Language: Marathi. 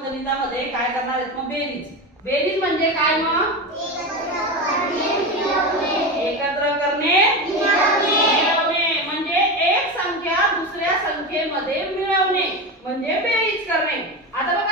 गणितामध्ये काय करणार आहेत मग बेरीज. बेरीज म्हणजे काय मग? एकत्र करणे मिळवणे म्हणजे एक संख्या दुसऱ्या संख्येमध्ये मिळवणे म्हणजे बेरीज करणे. आता बघा